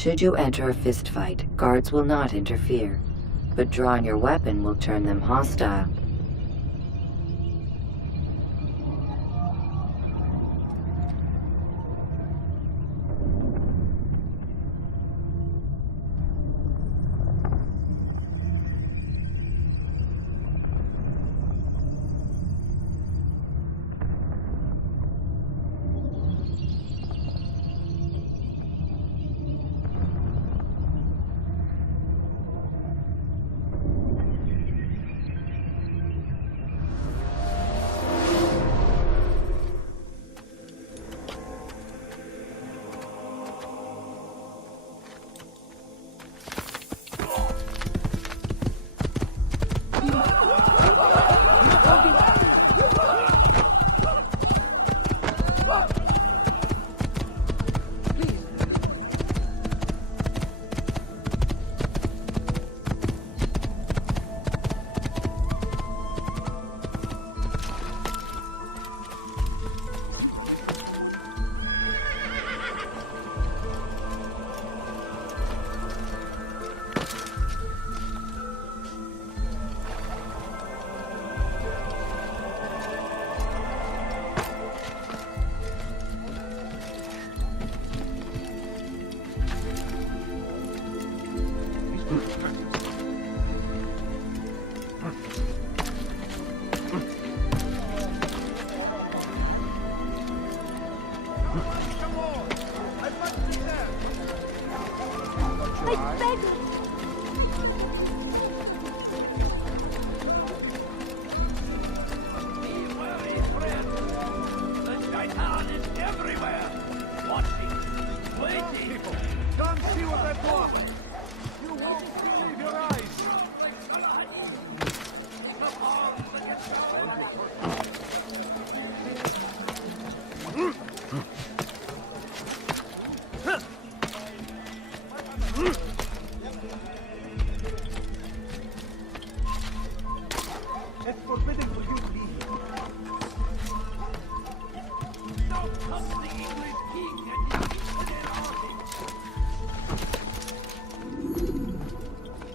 Should you enter a fistfight, guards will not interfere, but drawing your weapon will turn them hostile.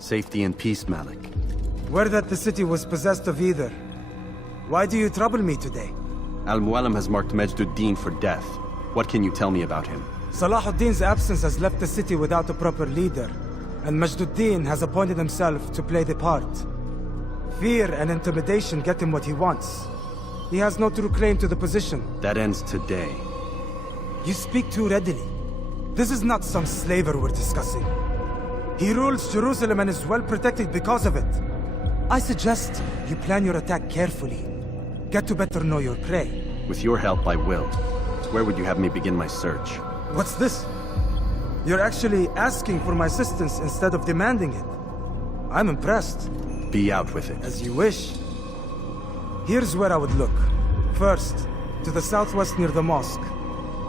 Safety and peace, Malik. Word that the city was possessed of either. Why do you trouble me today? Al-Mualim has marked Majduddin for death. What can you tell me about him? Salahuddin's absence has left the city without a proper leader, and Majduddin has appointed himself to play the part. Fear and intimidation get him what he wants. He has no true claim to the position. That ends today. You speak too readily. This is not some slaver we're discussing. He rules Jerusalem and is well protected because of it. I suggest you plan your attack carefully. Get to better know your prey. With your help, I will. Where would you have me begin my search? What's this? You're actually asking for my assistance instead of demanding it. I'm impressed. Be out with it. As you wish. Here's where I would look. First, to the southwest near the mosque.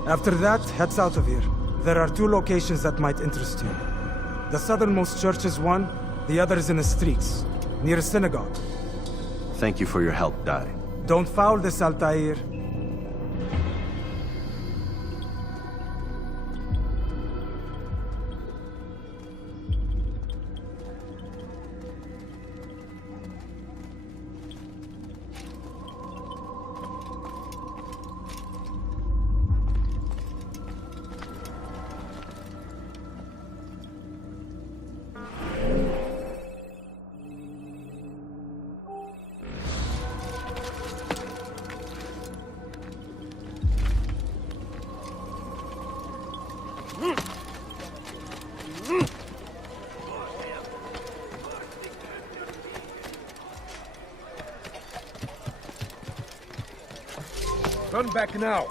After that, head south of here. There are 2 locations that might interest you. The southernmost church is one, the other is in the streets, near a synagogue. Thank you for your help, Dai. Don't foul this, Altair. Turn back now.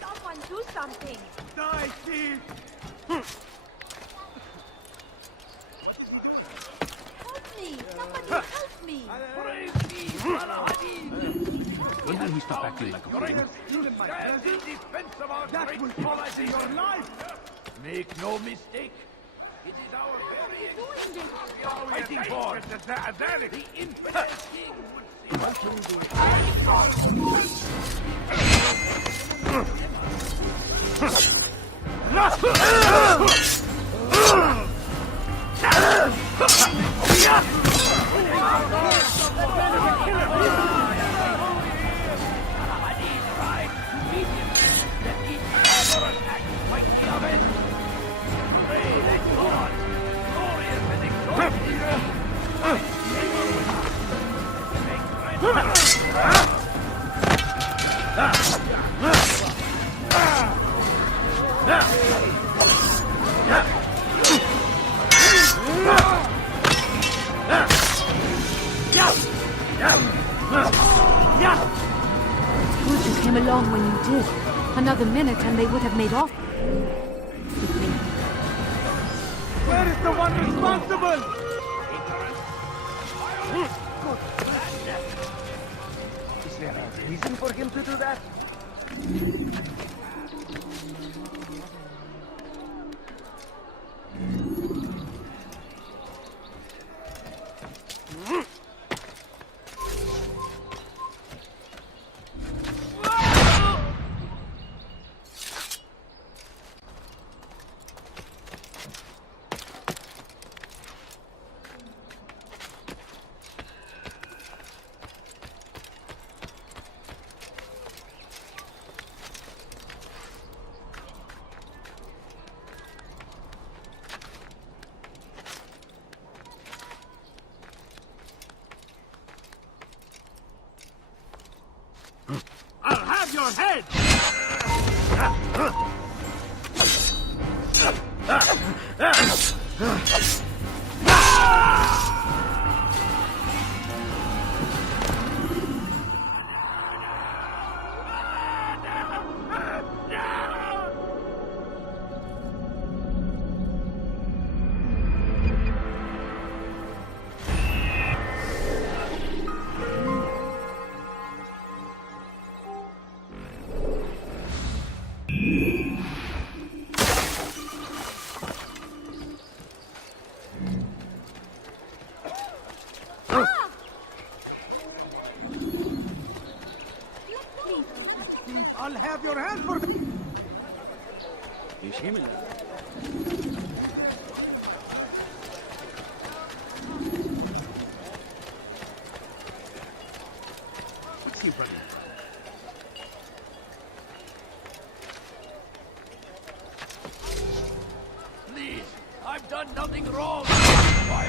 Someone do something. Die, thief! Help me! Somebody help me! When will he stop acting like a fool? Stand in defense of our great policy, your life! Make no mistake. It is our very Doing this. we are fighting for. The infinite king would see. Good you came along when you did. Another minute and they would have made off with me. Where is the one responsible? Is there a reason for him to do that? I'll have your head! I'll have your hand for... What's your problem? Please, I've done nothing wrong. Why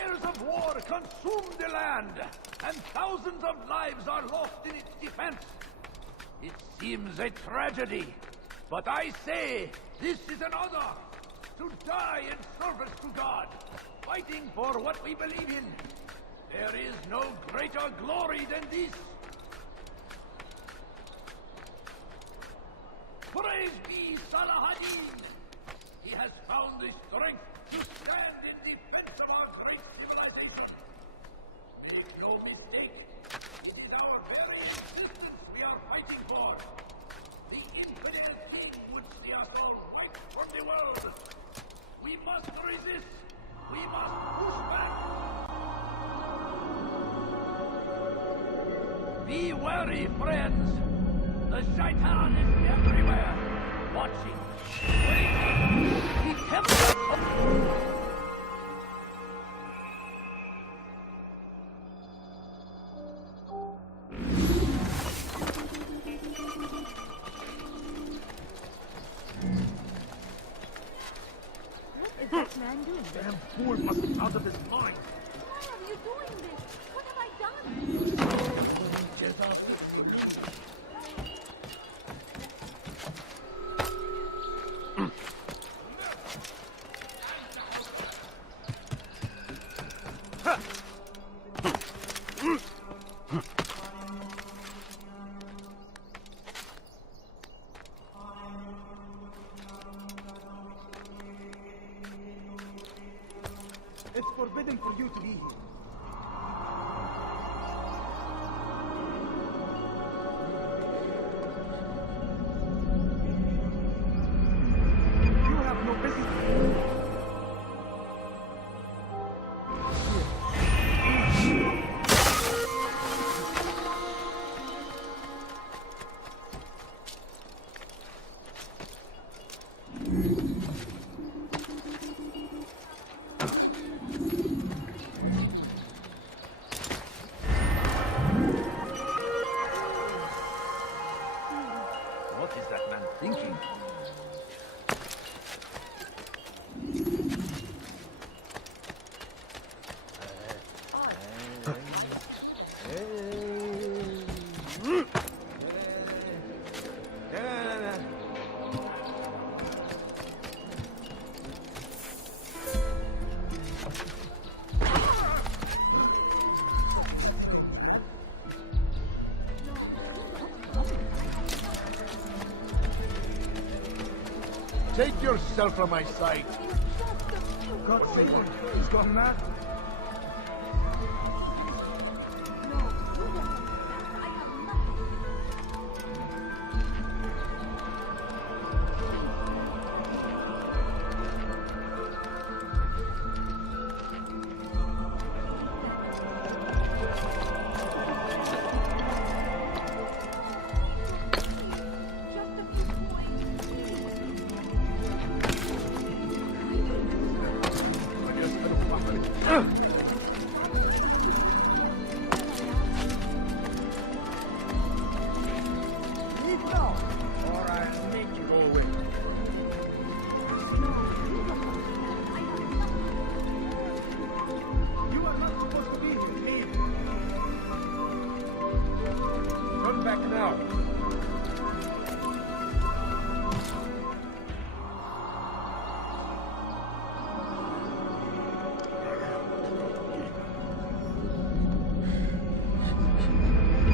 fires of war consume the land, and thousands of lives are lost in its defense. It seems a tragedy, but I say this is an honor. To die in service to God, fighting for what we believe in. There is no greater glory than this. Praise be Salahadin! He has found the strength to stand in defense of our great civilization. Make no mistake, it is our very existence we are fighting for. The infidel king would see us all fight from the world. We must resist. We must push back. Be wary, friends. The Shaitan is everywhere, watching, waiting. He tempts us. What is this man doing? Damn fool must be out of his mind. Why are you doing this? What have I done? It's forbidden for you to be here. You have no business. What is that man thinking? Take yourself from my sight. God save him. He's gone mad. Leave now, or I'll make you go away. You are not supposed to be here. Leave. Run back now.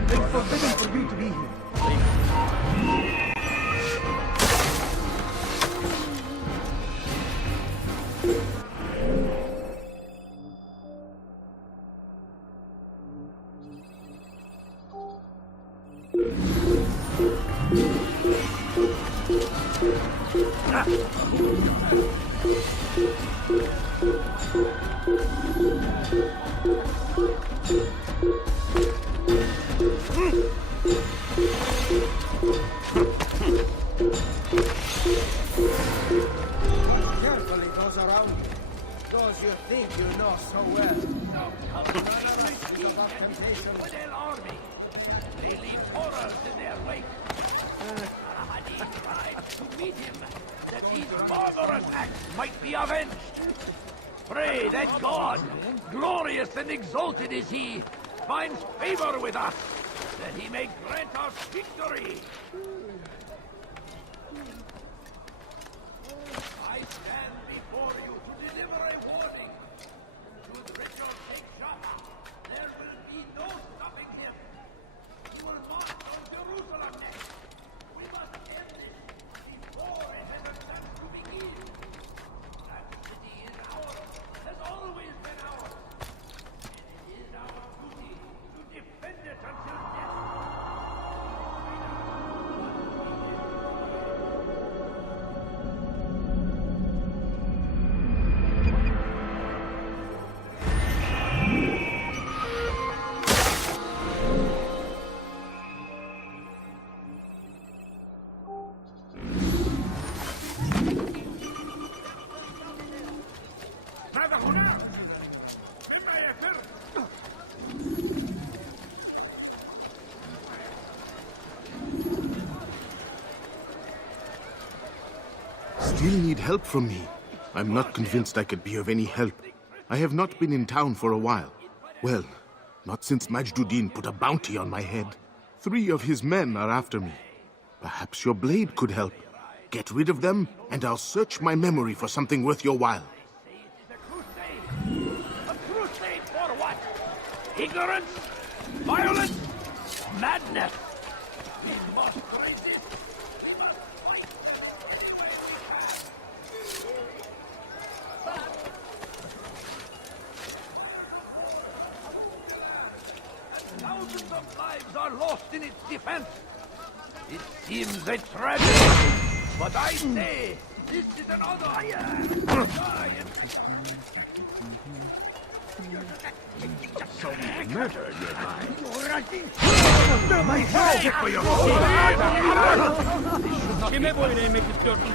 It's forbidden for you to be here. Carefully, those around you. Those you think you know so well. With an army. They leave horrors in their wake. Al-Hadi tried to meet him, that his barbarous acts might be avenged. Pray that God, glorious and exalted is he, finds favor with us, that he may grant us victory. I stand before you to deliver a warning. Should Richard take Jaffa, there will be no stopping him. He will march on Jerusalem next. We must end this before it has a chance to begin. That city is ours, has always been ours. And it is our duty to defend it until death. ماذا هنا؟ مما يفر؟ Still need help from me. I'm not convinced I could be of any help. I have not been in town for a while. Well, not since Majduddin put a bounty on my head. 3 of his men are after me. Perhaps your blade could help. Get rid of them, and I'll search my memory for something worth your while. A crusade for what? Ignorance? Violence? Madness? We must resist. We must fight. Thousands of lives are lost in its defense. It seems a tragedy, but I say this is an honor. Giant. So murder my head for your give me boy name, make it dirty.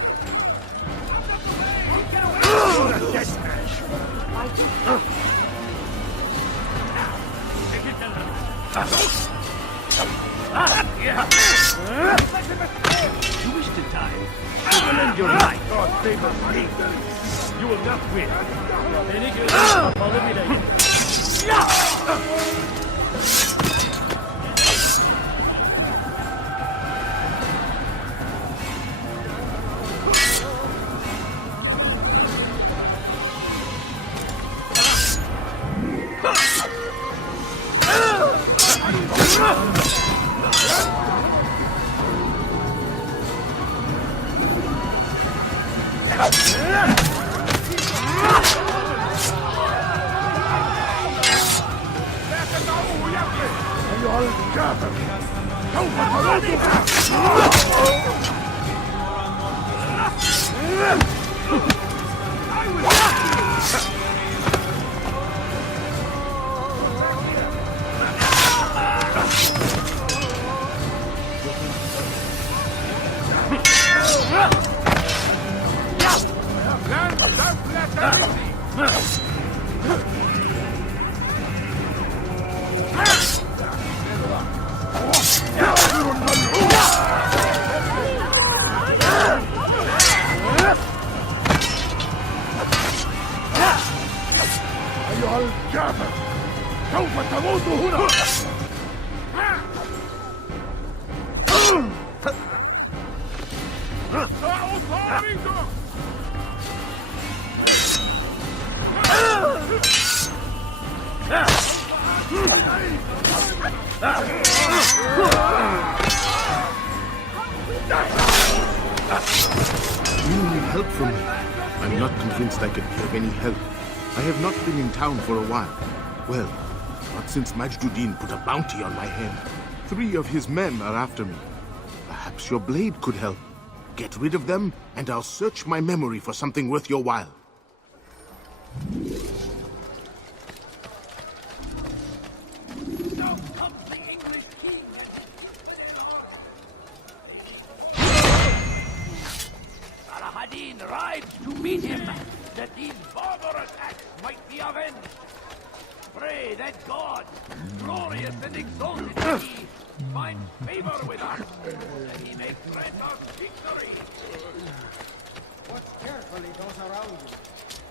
You wish to die. I will end your life. God favors me. You will not win. Follow me later. Help from me. I'm not convinced I could be of any help. I have not been in town for a while. Well, not since Majduddin put a bounty on my head. 3 of his men are after me. Perhaps your blade could help. Get rid of them, and I'll search my memory for something worth your while. Now comes the English king. Saladin rides to meet him, that these barbarous acts might be avenged. Pray that God, glorious and exalted is he, finds favor with us, that he may grant us victory. Watch carefully those around you.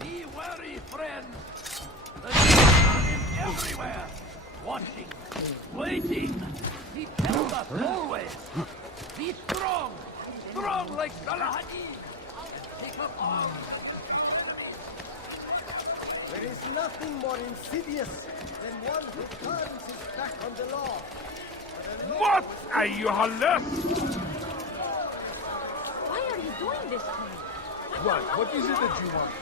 Be wary, friend. The devil is everywhere. Watching, waiting. He tells us always. Be strong. Strong like Salahadin. And take up arms. There is nothing more insidious than one who turns his back on the law. What أيها اللص? Why are you doing this to me? What is it that you want?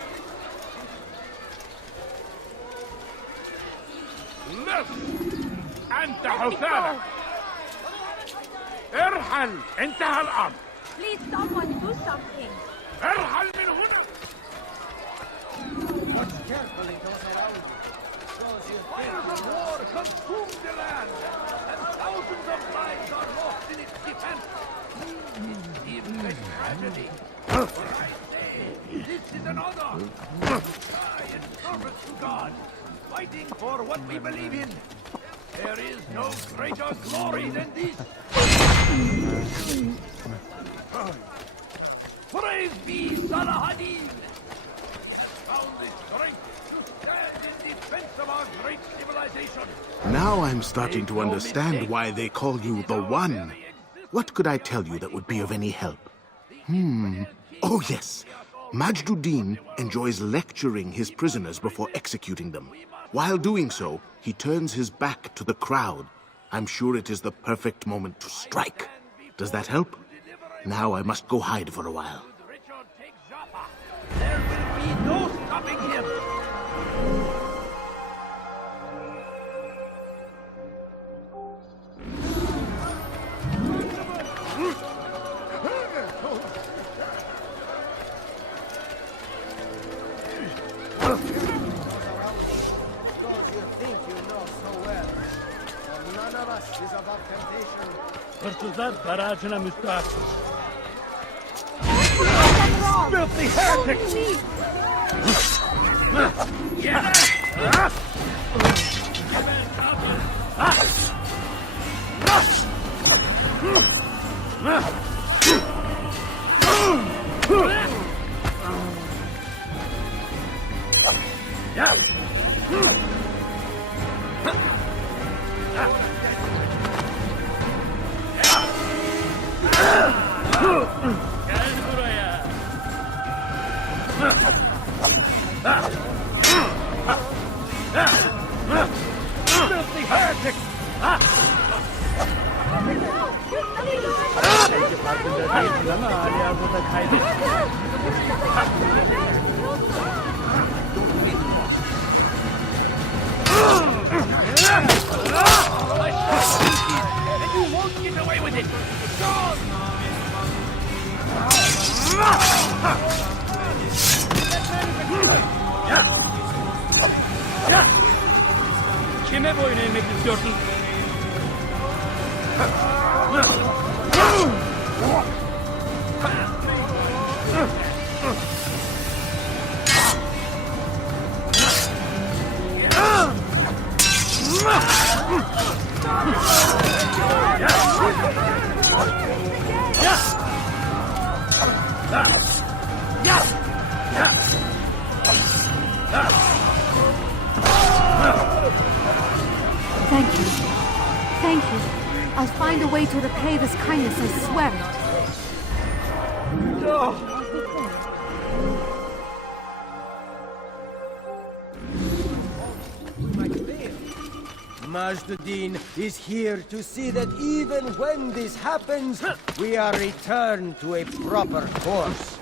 لص أنت حثالك ارحل انتهى الأمر Please, someone do something. ارحل من هنا Watch carefully those around you. Those you Fires of war consume the land and thousands of lives are lost in its defense. It seems a tragedy. For I say, this is an honor. Die in service to God, fighting for what we believe in. There is no greater glory than this. Praise be Salahadin, found the strength to stand in defense of our great civilization. Now I'm starting to understand why they call you the One. What could I tell you that would be of any help? Oh yes. Majduddin enjoys lecturing his prisoners before executing them. While doing so, he turns his back to the crowd. I'm sure it is the perfect moment to strike. Does that help? Now I must go hide for a while. Richard takes Jaffa. There will be no stopping him. Those you think you know so well. For none of us is above temptation. Hırsızlar garajına müstahak. Filthy heretic! Filthy heretic! Ama Ali Arza'da kaybetti. And you won't get away with it! Kime boyun eğmek istiyorsun? Thank you. Thank you. I'll find a way to repay this kindness, I swear it. Majduddin is here to see that even when this happens, we are returned to a proper course.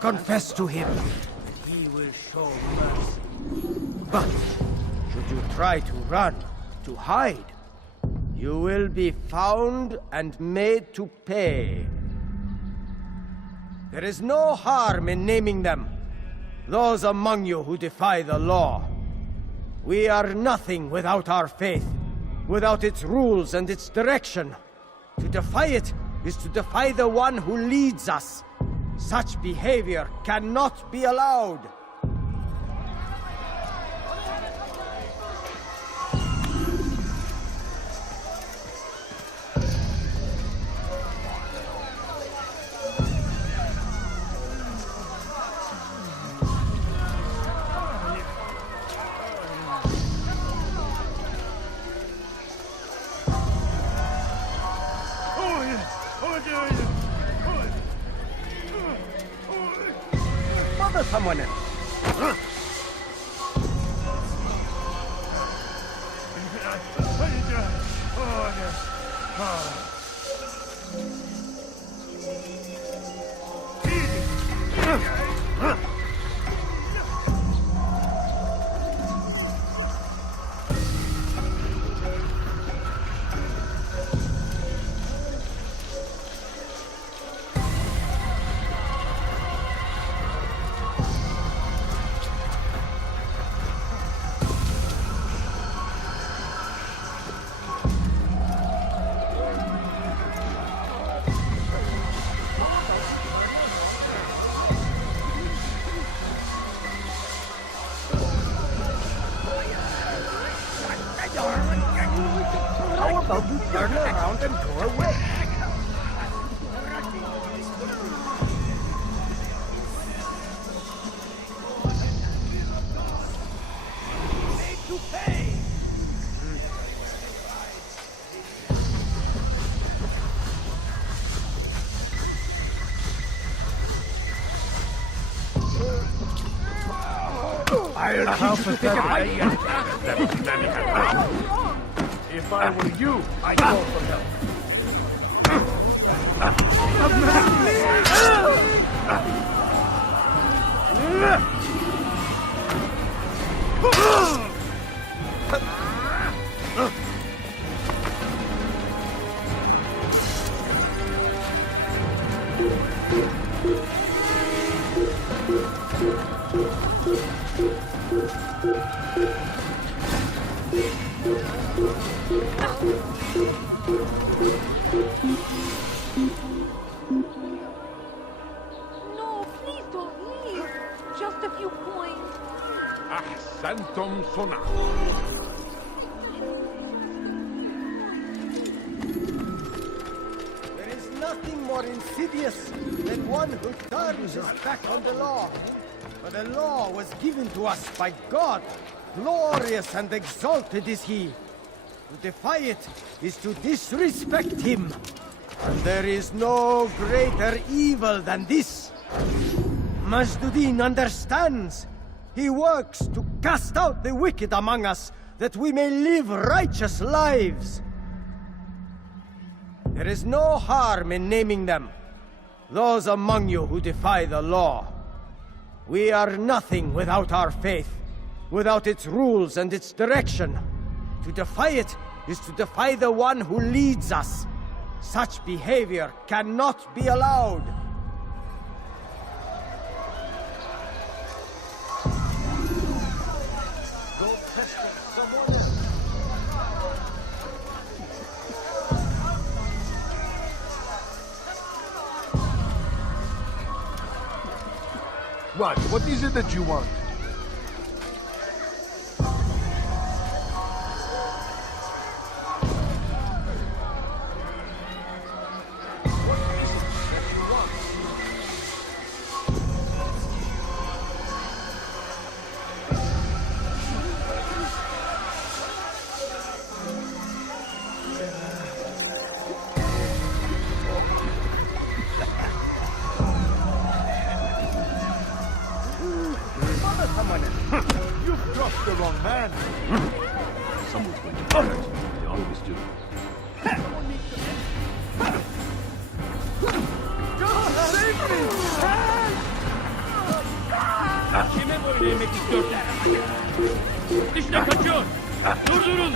Confess to him, and he will show mercy. But should you try to run, to hide, you will be found and made to pay. There is no harm in naming them, those among you who defy the law. We are nothing without our faith, without its rules and its direction. To defy it is to defy the one who leads us. Such behavior cannot be allowed. How about you turn around and go away? How pathetic. If I were you, I'd call for help. No, please don't leave. Just a few coins. أحسنتم صنع. There is nothing more insidious than one who turns his back on the law. For the law was given to us by God. Glorious and exalted is he. To defy it is to disrespect him. And there is no greater evil than this. Majduddin understands. He works to cast out the wicked among us, that we may live righteous lives. There is no harm in naming them. Those among you who defy the law. We are nothing without our faith, without its rules and its direction. To defy it is to defy the one who leads us. Such behavior cannot be allowed. Go pester someone else. What is it that you want? You've crossed the wrong man. Someone's going to be hurt. They always do. Kime boyun eğmek istiyorsun? Dışına kaçıyor. Durdurun.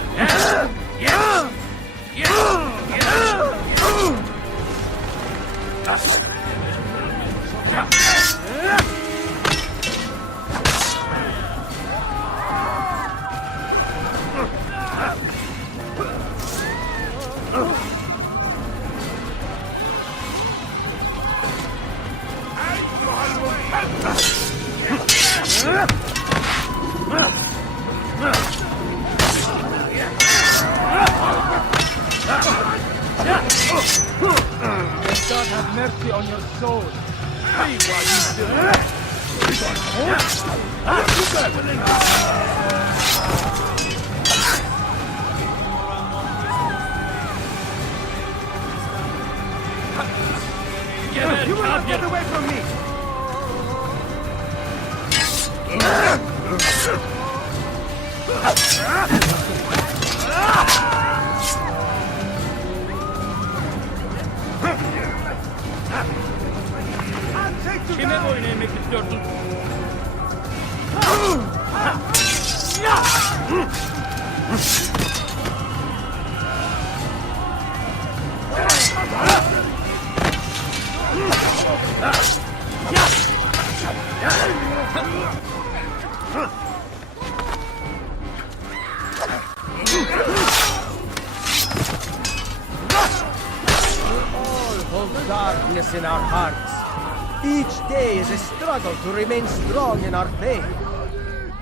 May God have mercy on your soul. See why you still Geber, You will not kafir. get away from me! istiyorsun? Hold darkness in our hearts. Each day is a struggle to remain strong in our faith.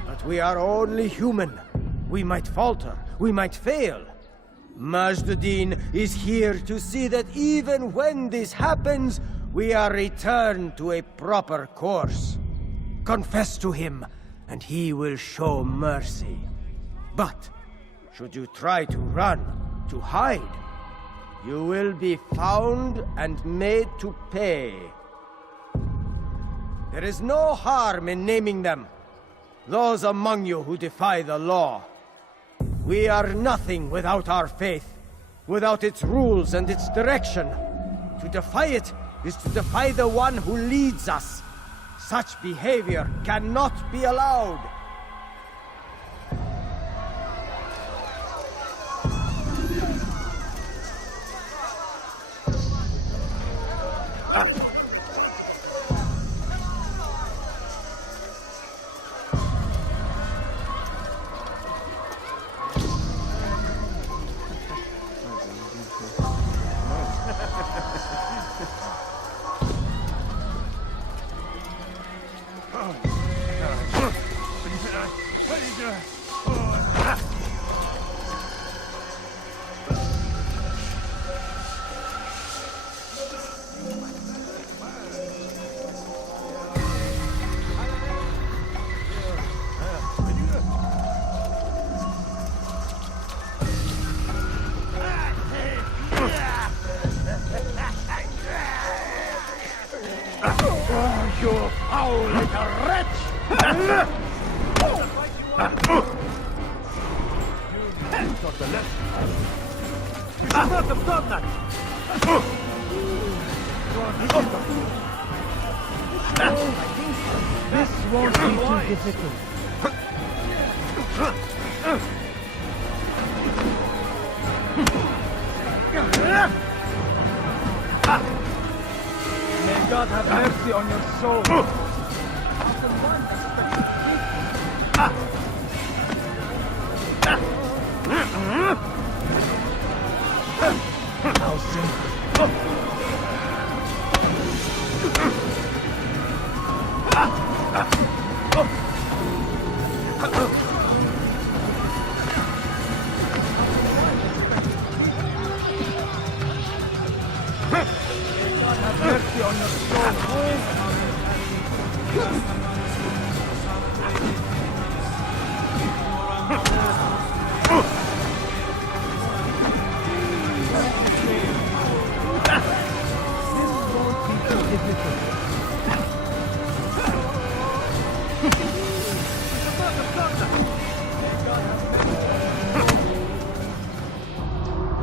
But we are only human. We might falter, we might fail. Majduddin is here to see that even when this happens, we are returned to a proper course. Confess to him, and he will show mercy. But, should you try to run, to hide, you will be found and made to pay. There is no harm in naming them. Those among you who defy the law. We are nothing without our faith, without its rules and its direction. To defy it is to defy the one who leads us. Such behavior cannot be allowed. You foul little wretch! You should not have done that! This won't be too difficult. May God have mercy on your soul. How simple. Mercy on your soul.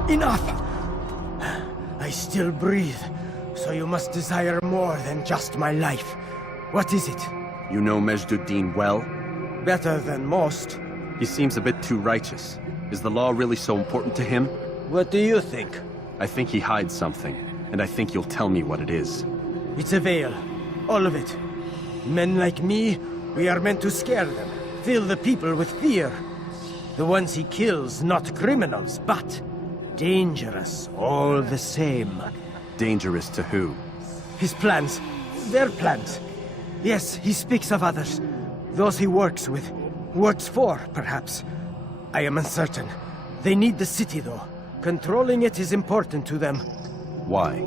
Enough! I still breathe, so you must desire more than just my life. What is it? You know Majduddin well? Better than most. He seems a bit too righteous. Is the law really so important to him? What do you think? I think he hides something, and I think you'll tell me what it is. It's a veil. All of it. Men like me, we are meant to scare them, fill the people with fear. The ones he kills, not criminals, but dangerous all the same. Dangerous to who? His plans. Their plans. Yes, he speaks of others. Those he works with. Works for, perhaps. I am uncertain. They need the city, though. Controlling it is important to them. Why?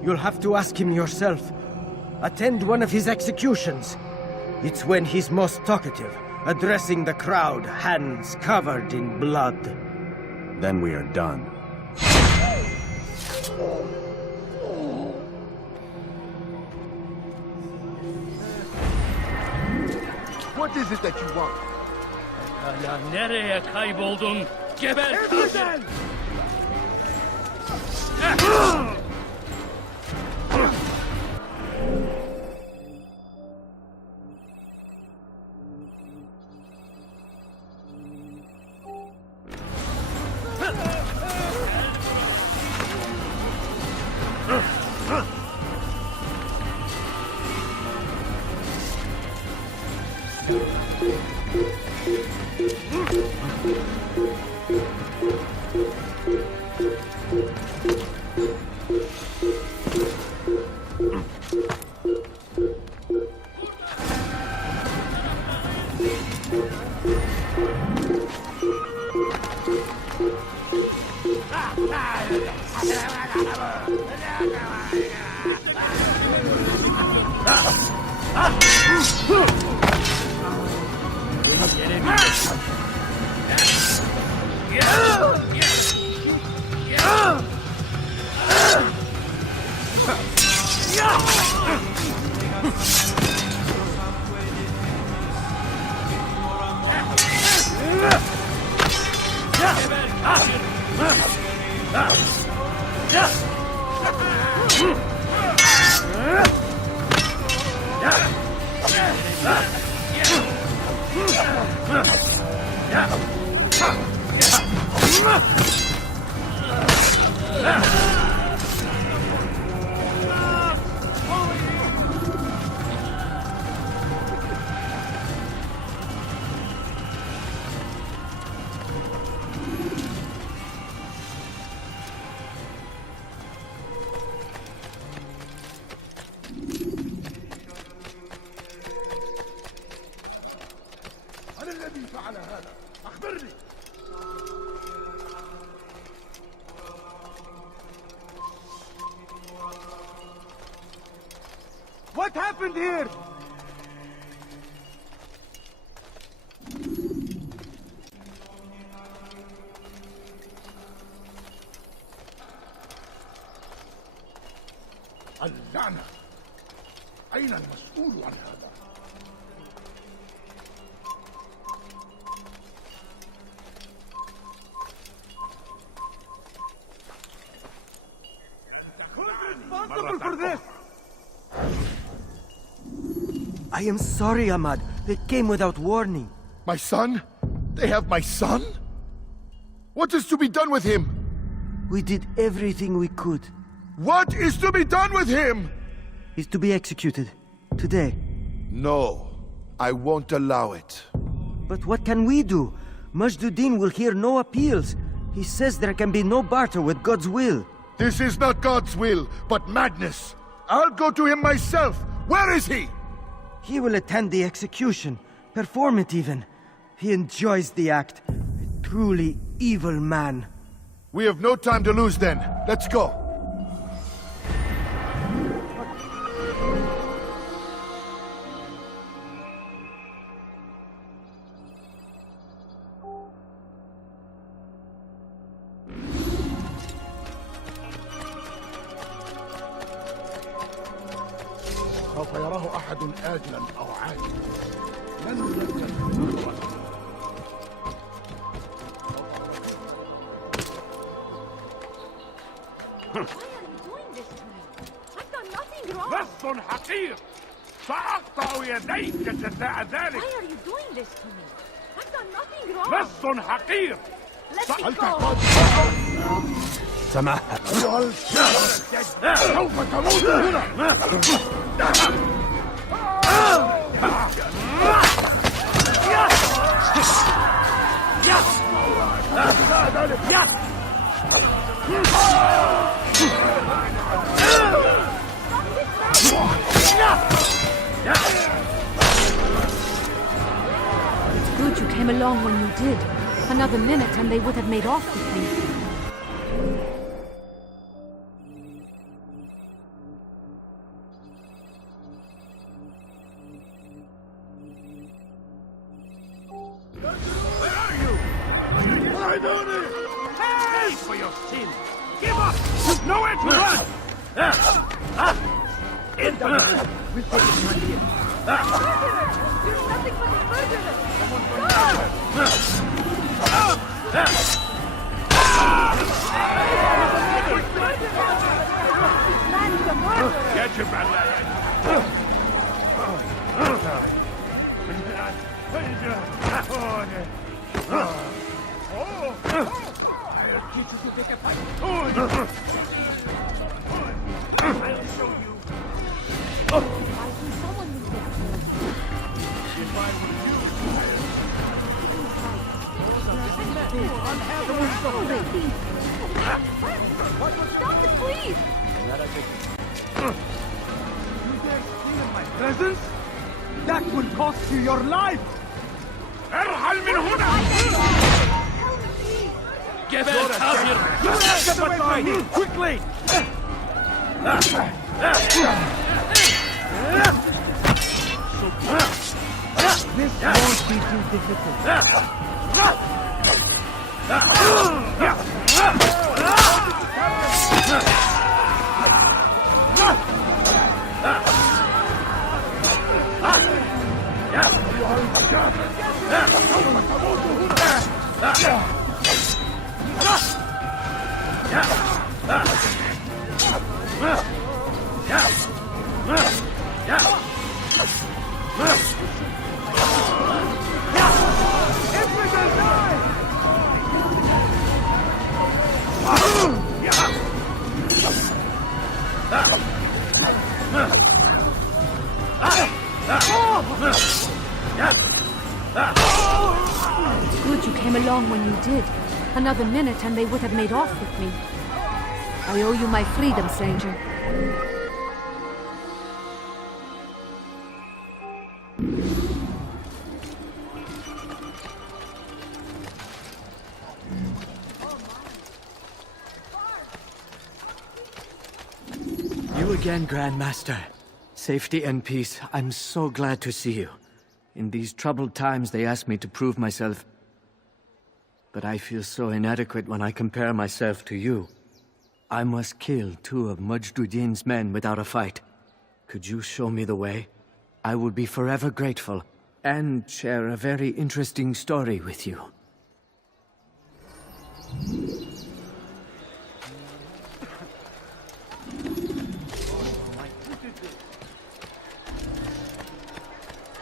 You'll have to ask him yourself. Attend one of his executions. It's when he's most talkative, addressing the crowd, hands covered in blood. Then we are done. What is it that you want? Hala nereye kayboldun? Geber kafir! What happened here? اللعنة! أين المسؤول عن هذا؟ Responsible for this! I am sorry, Ahmad. They came without warning. My son? They have my son? What is to be done with him? We did everything we could. What is to be done with him? He's to be executed. Today. No, I won't allow it. But what can we do? Majduddin will hear no appeals. He says there can be no barter with God's will. This is not God's will, but madness. I'll go to him myself. Where is he? He will attend the execution. Perform it even. He enjoys the act. A truly evil man. We have no time to lose then. Let's go. سوف يراه أحد آجلا أو عاجلا. لن يلتفت له. Why are you doing this to me? I've done nothing wrong. لص حقير. سأقطع يديك جزاء ذلك. Why are you doing this to me? I've done nothing wrong. لص حقير. Let me go. سماحة. أيها الشاب سوف تموت هنا. It's good you came along when you did. Another minute and they would have made off with me. Where are you? Why don't you? Pay for your sin. Give up. Nowhere to run. Into the... You're nothing but a murderer. Get your bad I'll teach you to take a fight. I'll show you. I see someone who's there. If I were you, Stop the police! my presence? That would cost you your life! ارحل من هنا! Geber kafir! Get away from me! Quickly! This won't be too difficult. Good you came along when you did. Another minute and they would have made off with me. I owe you my freedom, stranger. You again, Grandmaster. Safety and peace. I'm so glad to see you. In these troubled times, they asked me to prove myself. But I feel so inadequate when I compare myself to you. I must kill 2 of Majduddin's men without a fight. Could you show me the way? I would be forever grateful, and share a very interesting story with you.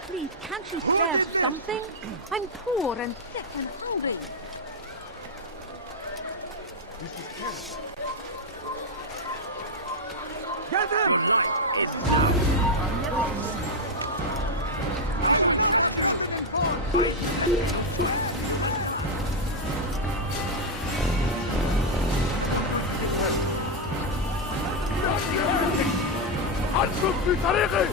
Please, can't you spare something? I'm poor and sick and hungry. Get him! اترك في طريقي!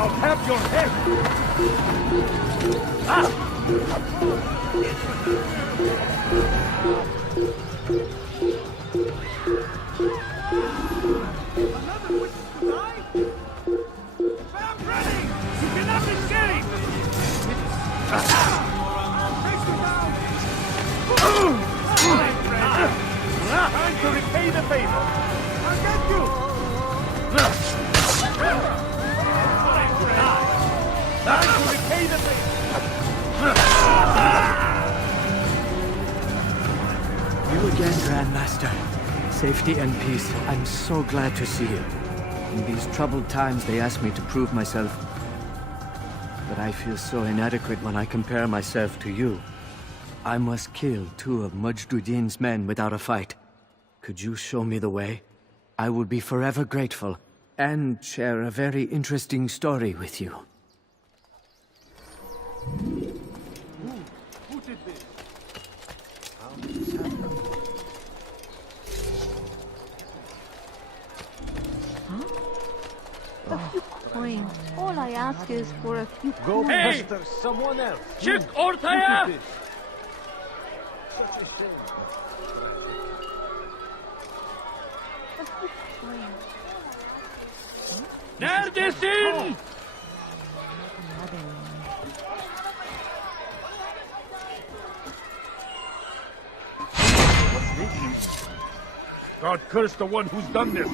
I'll have your head! Another witch to die? I'm ready! You cannot escape! Face me down! Time to repay the favor! I'll get you! Time to repay the favor! You again, Grandmaster. Safety and peace. I'm so glad to see you. In these troubled times, they asked me to prove myself. But I feel so inadequate when I compare myself to you. I must kill 2 of Majduddin's men without a fight. Could you show me the way? I would be forever grateful, and share a very interesting story with you. Who did this? How did this happen? A few coins. All I ask is for a few Go coins. Hey! pester someone else. Çık Who ortaya! did this? Such a shame. A few coins. Neredesin? God curse the one who's done this.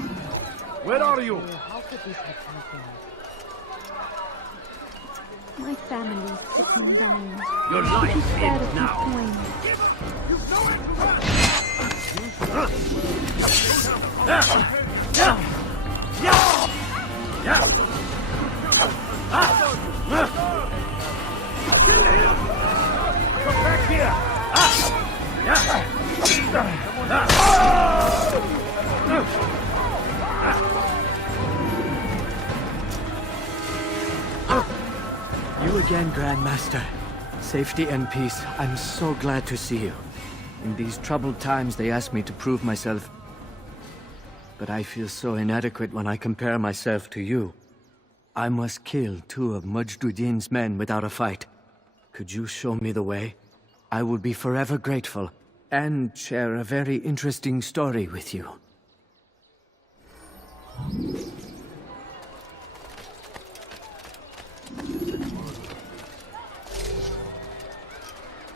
Where are you? How could this have happened? My family's sick and dying. Your life Instead ends of few now. coins. again, Grandmaster. Safety and peace. I'm so glad to see you. In these troubled times, they asked me to prove myself. But I feel so inadequate when I compare myself to you. I must kill 2 of Majduddin's men without a fight. Could you show me the way? I will be forever grateful, and share a very interesting story with you.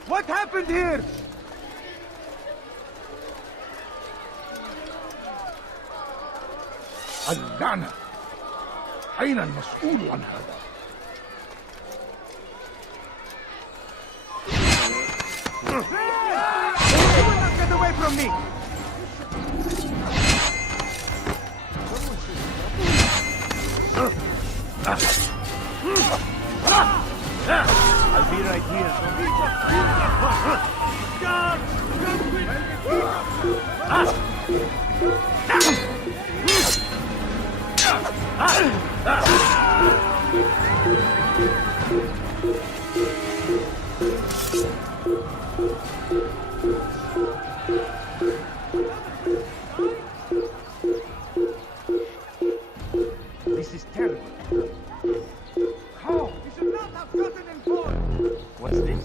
What happened here? اللعنة! أين المسؤول عن هذا؟ You will not get away from me! I'll be right here. This is terrible. How? You should not have gotten involved! What's this?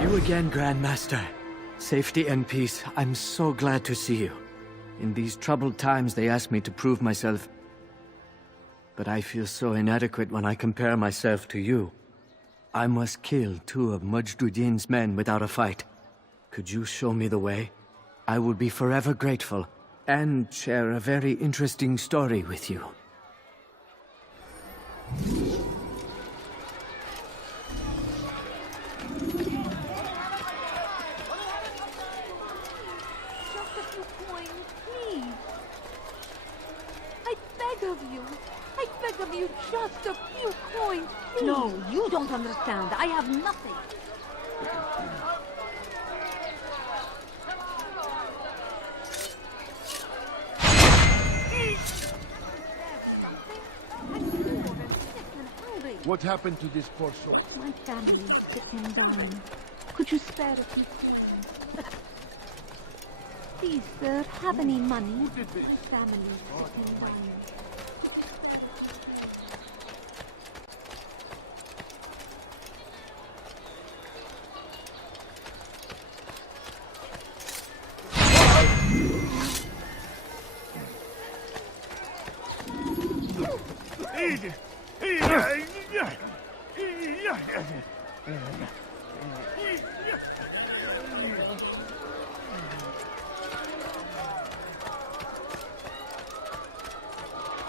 You again, Grandmaster. Safety and peace. I'm so glad to see you. In these troubled times, they asked me to prove myself. But I feel so inadequate when I compare myself to you. I must kill 2 of Majduddin's men without a fight. Could you show me the way? I will be forever grateful, and share a very interesting story with you. Just a few coins, please. I beg of you. I beg of you, just a few coins, please. No, you don't understand. I have nothing. What happened to this poor soul? My family is sick and dying. Could you spare a few coins? Please, sir, have any money? My family is sick and dying.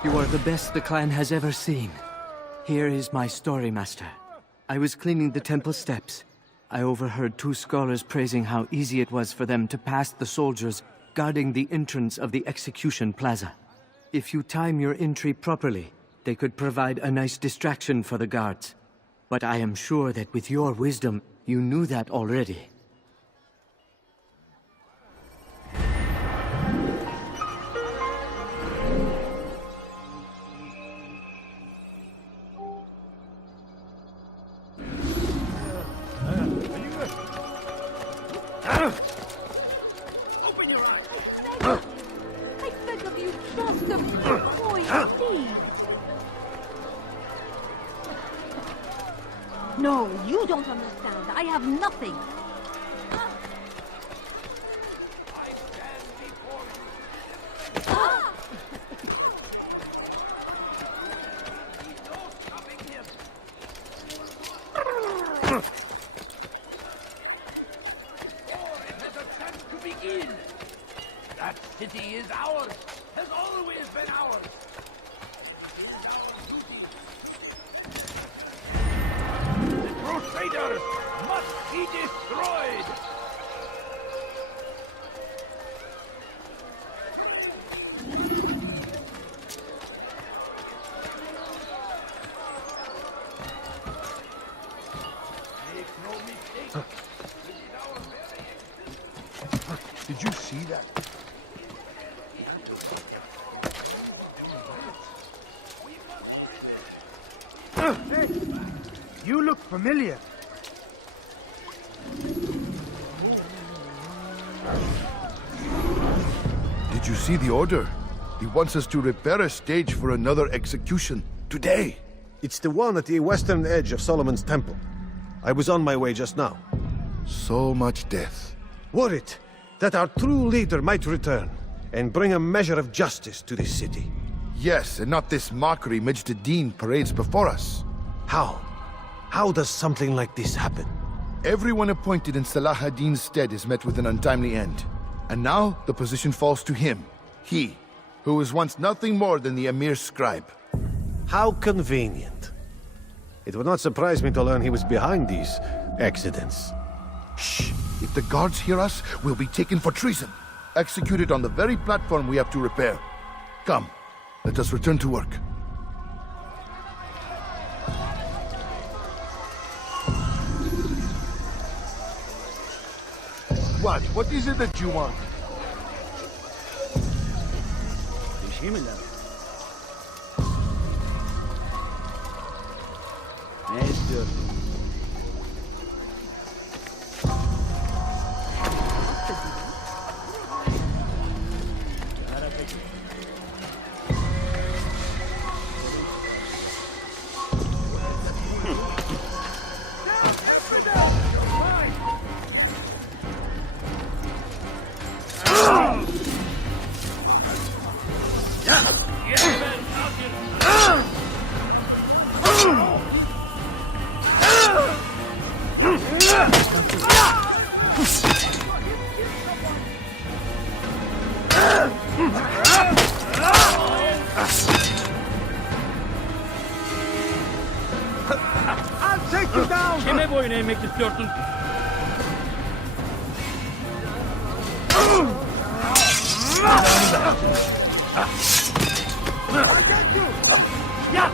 You are the best the clan has ever seen. Here is my story, Master. I was cleaning the temple steps. I overheard 2 scholars praising how easy it was for them to pass the soldiers guarding the entrance of the execution plaza. If you time your entry properly, they could provide a nice distraction for the guards. But I am sure that with your wisdom, you knew that already. Open your eyes! I beg of you, just a few coins, please. No, you don't understand. I have nothing. has a chance to begin. That city is ours, has always been ours. It is our duty. The Crusaders must be destroyed. Make no mistake. This is our very existence. Did you see that? Hey, you look familiar. Did you see the order? He wants us to repair a stage for another execution. Today. It's the one at the western edge of Solomon's Temple. I was on my way just now. So much death. Worried that our true leader might return and bring a measure of justice to this city. Yes, and not this mockery Majd parades before us. How? How does something like this happen? Everyone appointed in Salah ad-Din's stead is met with an untimely end. And now the position falls to him. He, who was once nothing more than the Emir's scribe. How convenient. It would not surprise me to learn he was behind these accidents. Shh! If the guards hear us, we'll be taken for treason. Executed on the very platform we have to repair. Come, let us return to work. What is it that you want? I'll take you down! Kime boyun eğmek istiyorsun? I'll get you! Ya!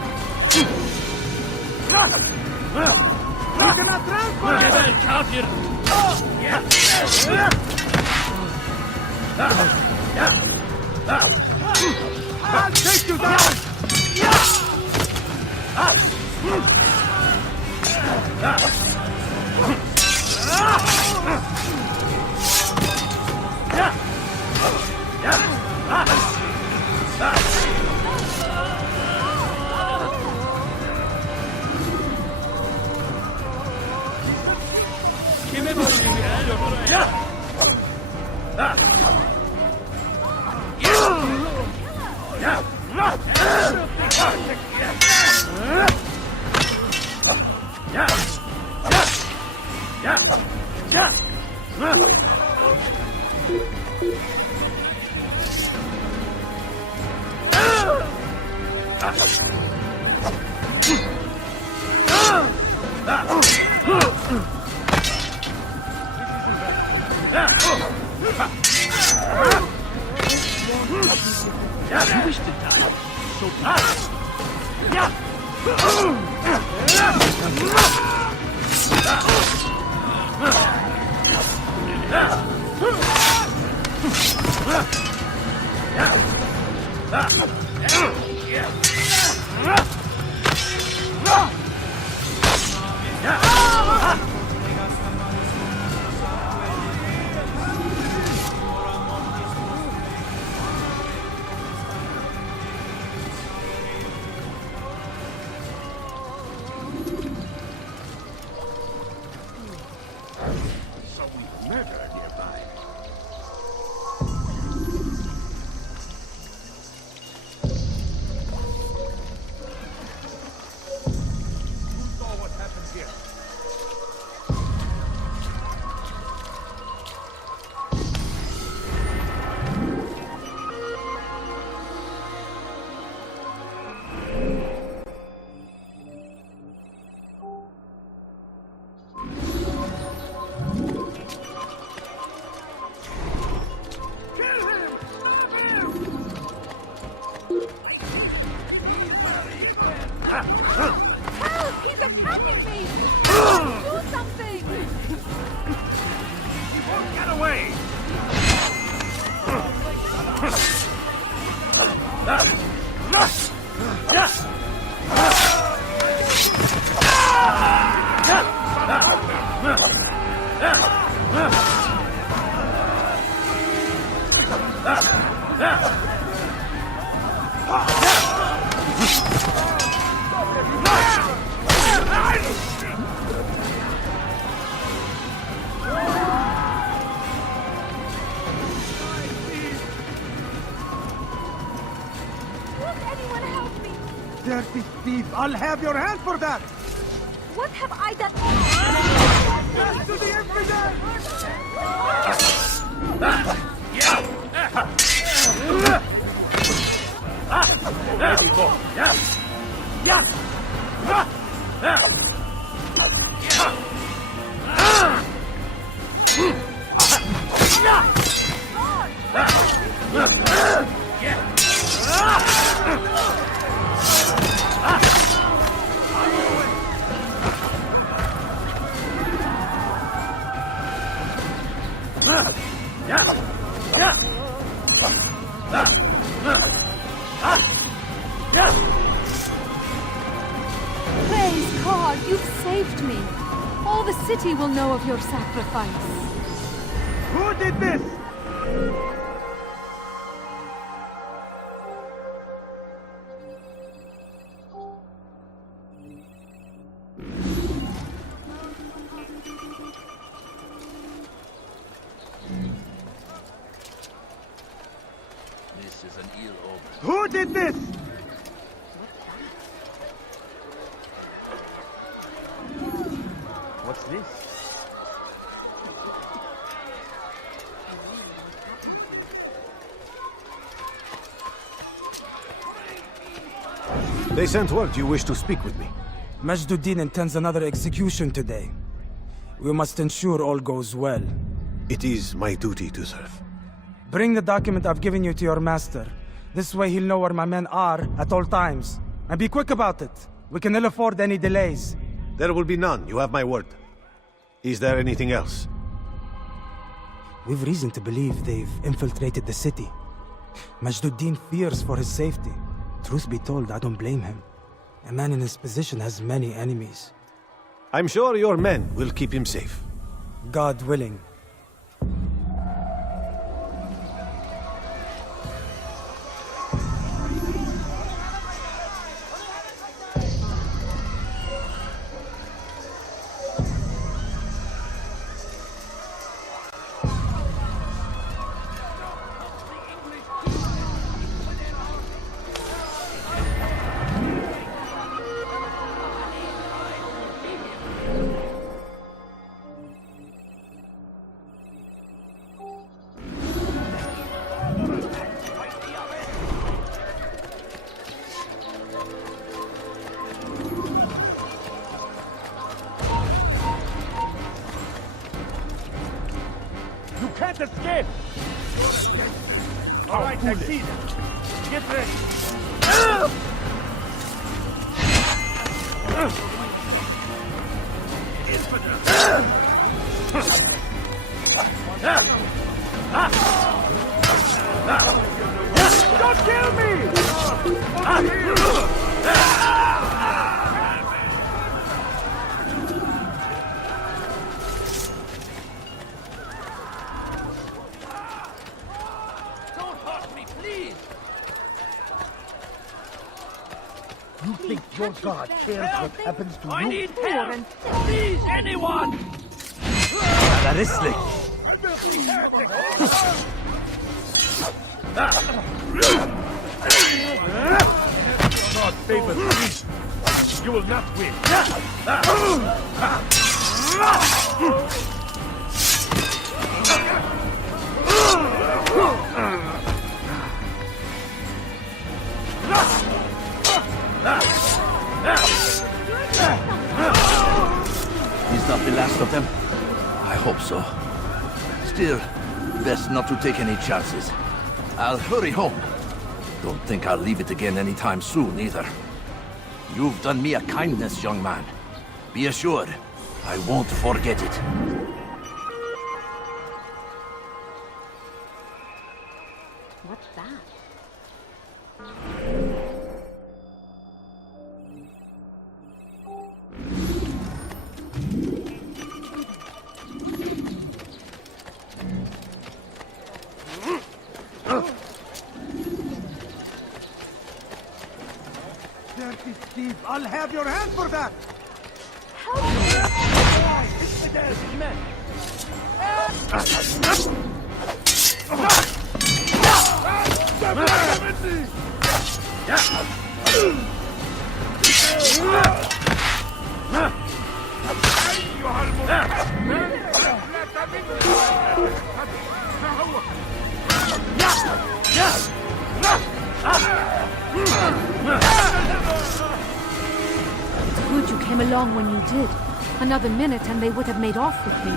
You cannot run for it! Geber kafir! I'll take you down! Kime boyun eğmek istiyorsun? You wish to die, so Dirty thief! I'll have your hand for that! What have I done? Death to the infidel! Ready, go. Praise God, you've saved me. All the city will know of your sacrifice. Who did this? This is an ill omen. Who did this? What's this? They sent word you wish to speak with me. Majduddin intends another execution today. We must ensure all goes well. It is my duty to serve. Bring the document I've given you to your master. This way he'll know where my men are at all times. And be quick about it. We can ill afford any delays. There will be none, you have my word. Is there anything else? We've reason to believe they've infiltrated the city. Majduddin fears for his safety. Truth be told, I don't blame him. A man in his position has many enemies. I'm sure your men will keep him safe. God willing. Can't escape! All right, I see them. Get ready. Don't kill me! You think your God cares what happens to I you? need help! Please, anyone! God favors me. You will not win. Is that the last of them? I hope so. Still, best not to take any chances. I'll hurry home. Don't think I'll leave it again anytime soon, either. You've done me a kindness, young man. Be assured, I won't forget it. What's that? Dirty thief! I'll have your hand for that! It's good you came along when you did. Another minute and they would have made off with me.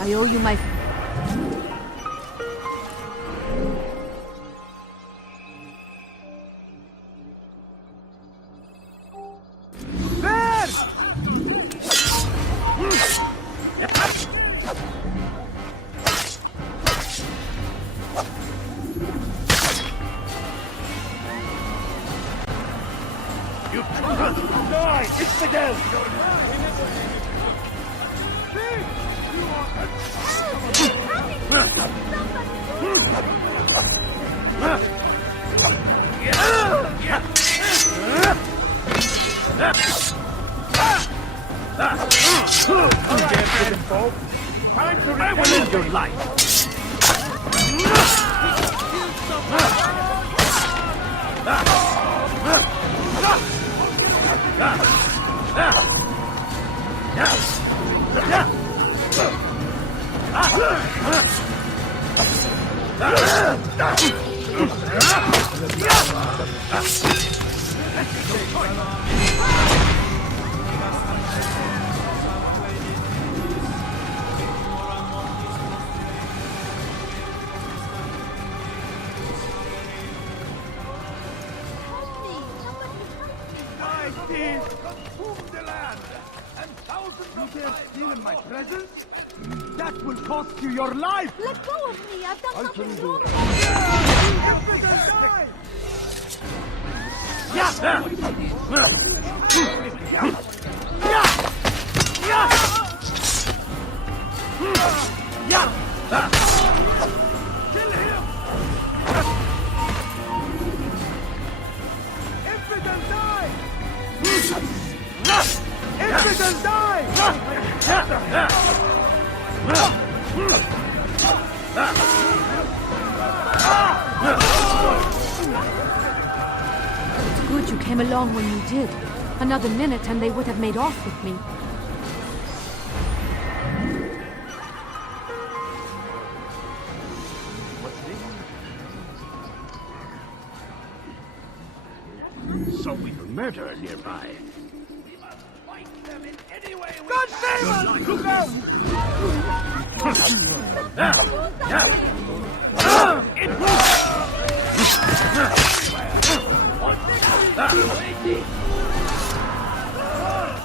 I owe you my... Die! Infidel! Time to regain your life! Stealing my presents? That will cost you your life! Let go of me! I've done something wrong! Kill him! Infidel die! Infidel die! It's good you came along when you did. Another minute and they would have made off with me. So we murder nearby. God save us! Look out!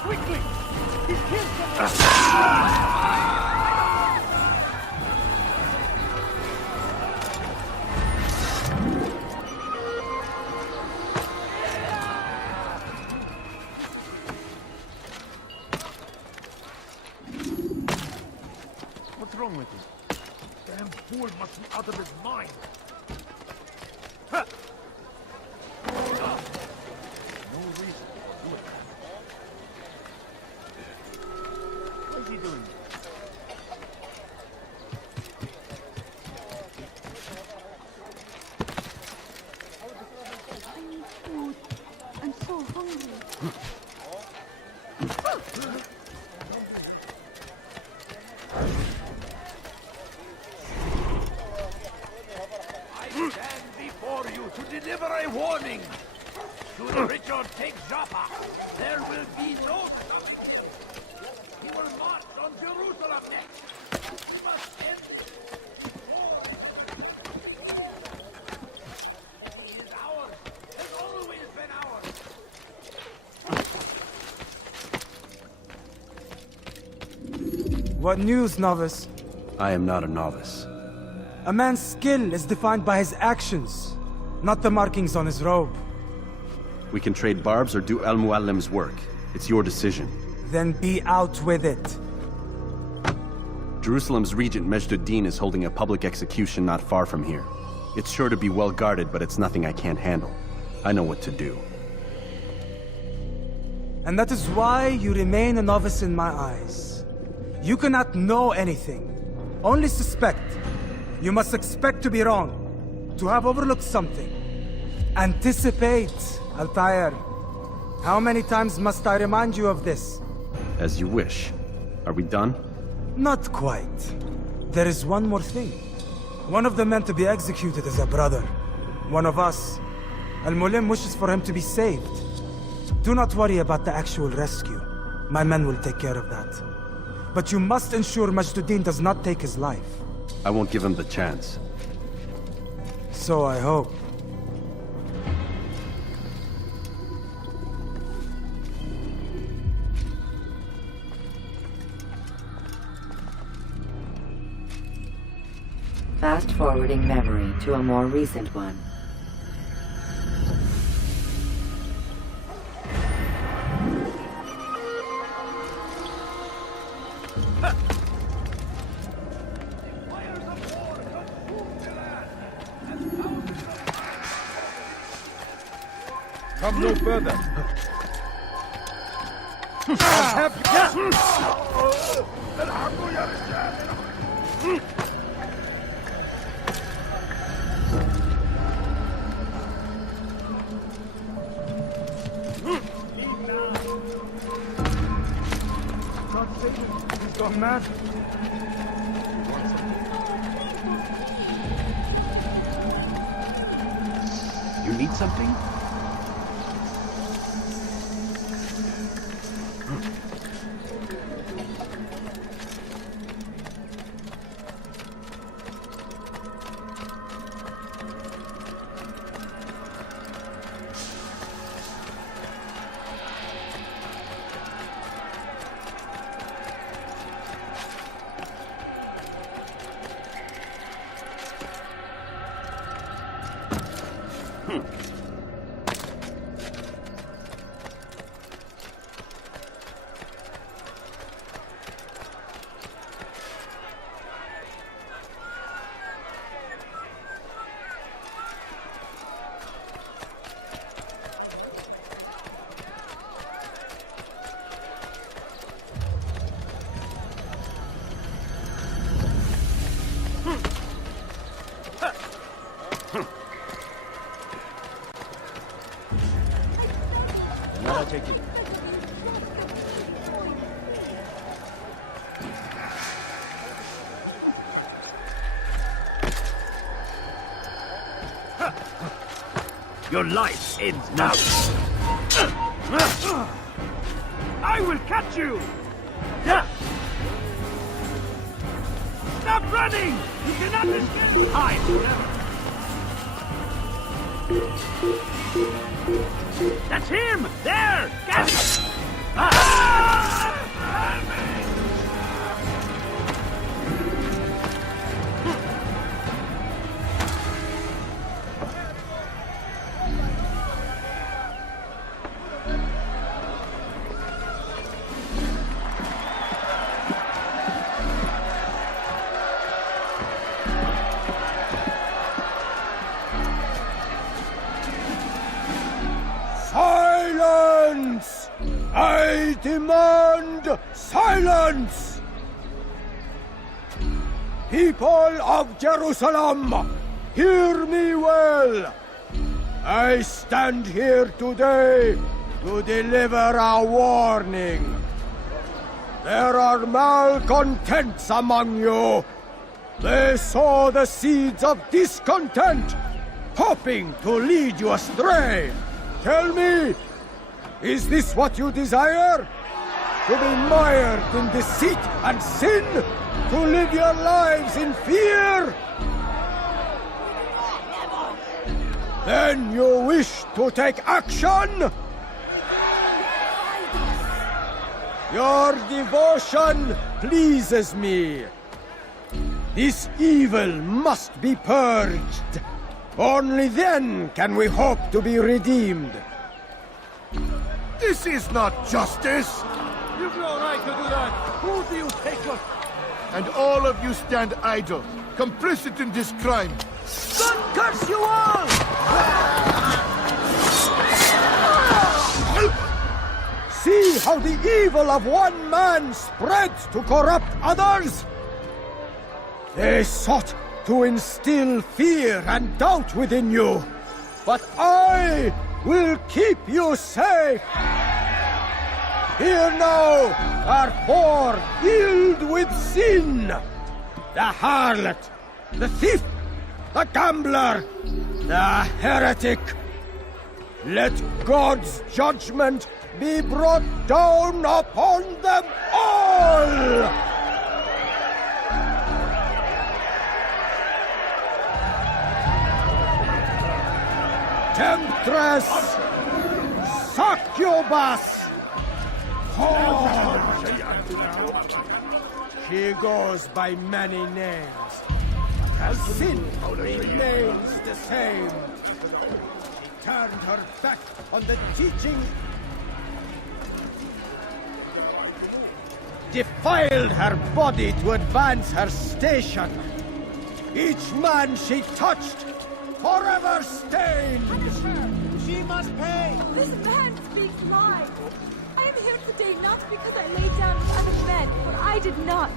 Quickly! He's killed What's wrong with him? Damn fool must be out of his mind. Huh. No reason to do it. What is he doing? I need food. I'm so hungry. Before you to deliver a warning. Should Richard take Jaffa, there will be no stopping him. He will march on Jerusalem next. We must end this. He is ours. Has always been ours. What news, novice? I am not a novice. A man's skill is defined by his actions, not the markings on his robe. We can trade barbs or do Al-Muallim's work. It's your decision. Then be out with it. Jerusalem's regent Majd-ud-Din is holding a public execution not far from here. It's sure to be well guarded, but it's nothing I can't handle. I know what to do. And that is why you remain a novice in my eyes. You cannot know anything, only suspect. You must expect to be wrong, to have overlooked something. Anticipate, Altair. How many times must I remind you of this? As you wish. Are we done? Not quite. There is one more thing. One of the men to be executed is a brother. One of us. Al-Mulim wishes for him to be saved. Do not worry about the actual rescue. My men will take care of that. But you must ensure Majduddin does not take his life. I won't give him the chance. So I hope. Fast-forwarding memory to a more recent one. Come no further. He's gone mad. You need something? Your life ends now. I will catch you! Stop running! You cannot escape! Hide forever! That's him! There! Get him! Silence! I demand silence! People of Jerusalem, hear me well! I stand here today to deliver a warning. There are malcontents among you. They sow the seeds of discontent, hoping to lead you astray. Tell me, is this what you desire? To be mired in deceit and sin? To live your lives in fear? Then you wish to take action? Your devotion pleases me. This evil must be purged. Only then can we hope to be redeemed. This is not justice! You've no right to do that! Who do you take us? And all of you stand idle, complicit in this crime. God curse you all! See how the evil of one man spreads to corrupt others? They sought to instill fear and doubt within you. But I will keep you safe. Here now are four filled with sin. The harlot, the thief, the gambler, the heretic. Let God's judgment be brought down upon them all! Temptress! Succubus! Whore! She goes by many names. Her sin remains the same. She turned her back on the teaching, defiled her body to advance her station. Each man she touched, forever stained. She must pay! This man speaks lies. I am here today not because I lay down with other men, for I did not.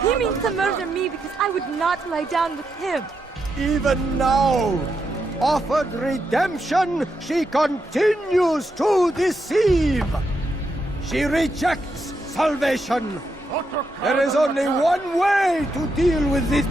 He means to murder me because I would not lie down with him. Even now, offered redemption, she continues to deceive. She rejects salvation. There is only one way to deal with this.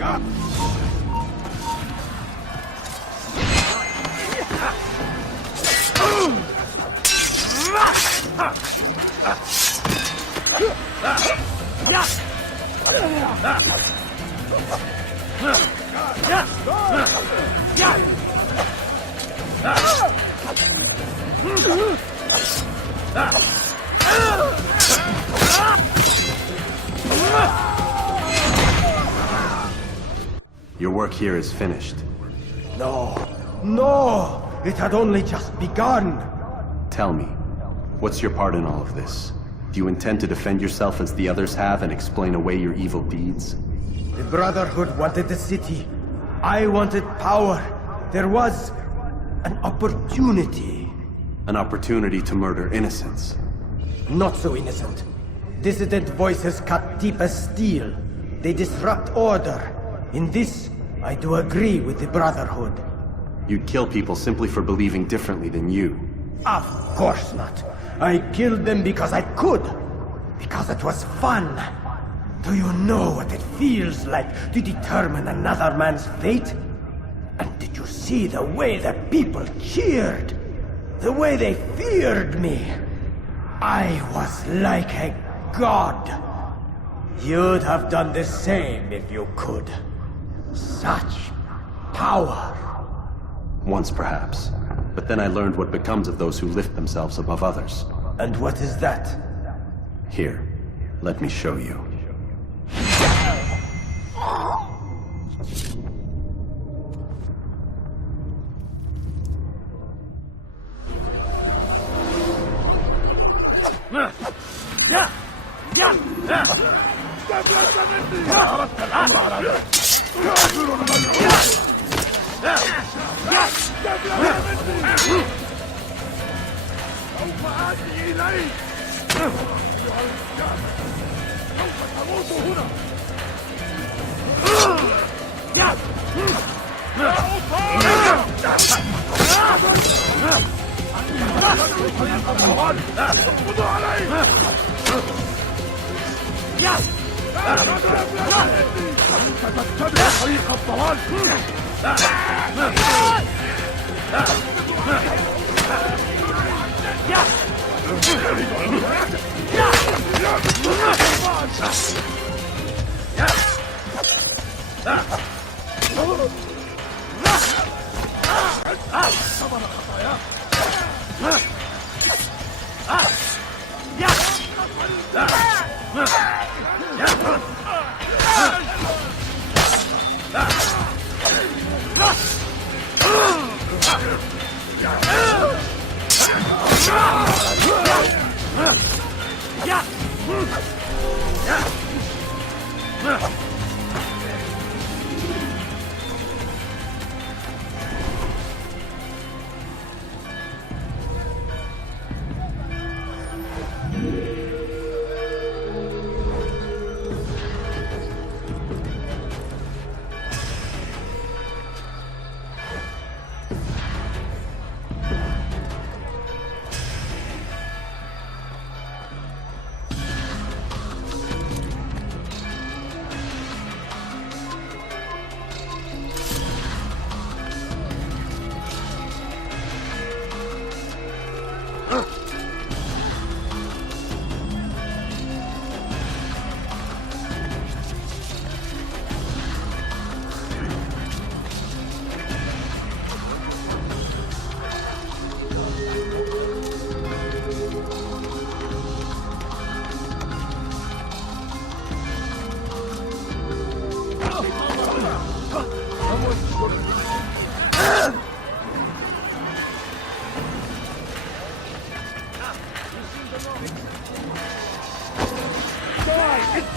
Your work here is finished. No! It had only just begun! Tell me, what's your part in all of this? Do you intend to defend yourself as the others have and explain away your evil deeds? The Brotherhood wanted the city. I wanted power. There was an opportunity. An opportunity to murder innocents. Not so innocent. Dissident voices cut deep as steel. They disrupt order. In this, I do agree with the Brotherhood. You'd kill people simply for believing differently than you. Of course not. I killed them because I could. Because it was fun. Do you know what it feels like to determine another man's fate? And did you see the way the people cheered? The way they feared me? I was like a god. You'd have done the same if you could. Such power. Once, perhaps. But then I learned what becomes of those who lift themselves above others. And what is that? Here, let me show you.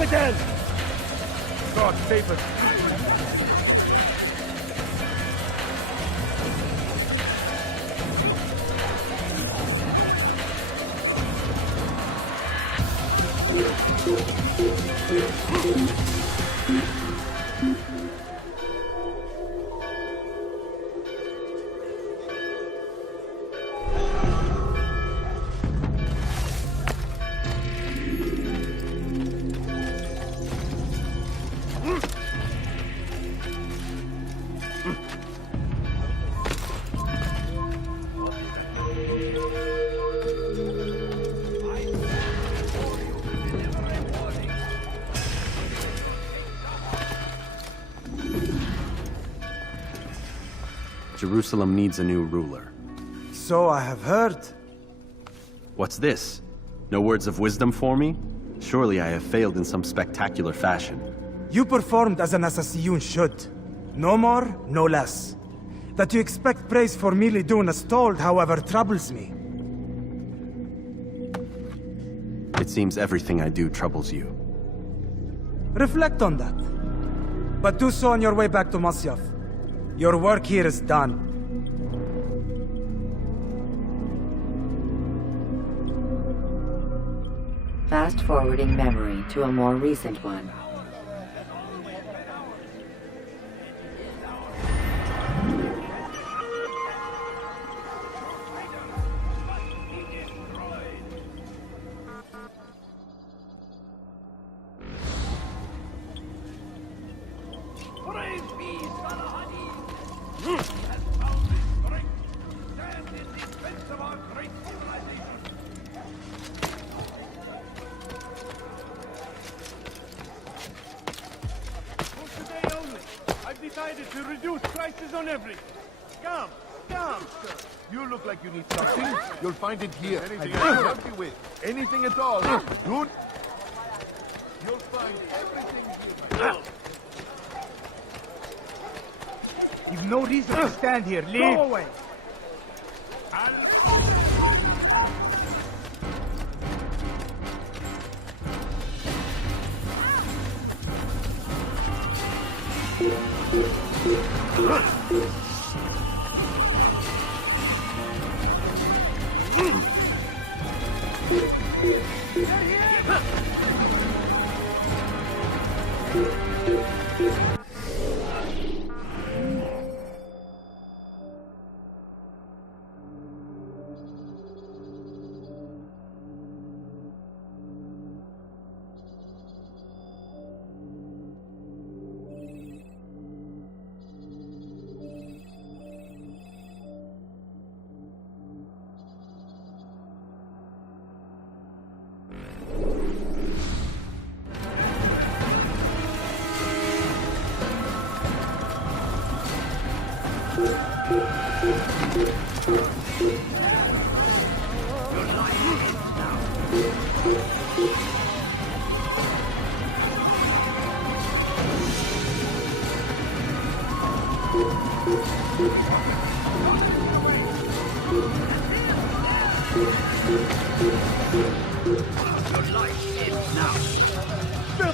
again! God save us. Jerusalem needs a new ruler. So I have heard. What's this? No words of wisdom for me? Surely I have failed in some spectacular fashion. You performed as an assassin should. No more, no less. That you expect praise for merely doing as told, however, troubles me. It seems everything I do troubles you. Reflect on that. But do so on your way back to Masyaf. Your work here is done. Fast-forwarding memory to a more recent one. Praise be Salahadin! He has found his strength to stand in defense of our great civilization. For today only, I've decided to reduce prices on everything. Come, sir. You look like you need something. You'll find it here. Anything I can help you with. Anything at all. You'll find everything here. You've no reason to stand here. Leave. Go away.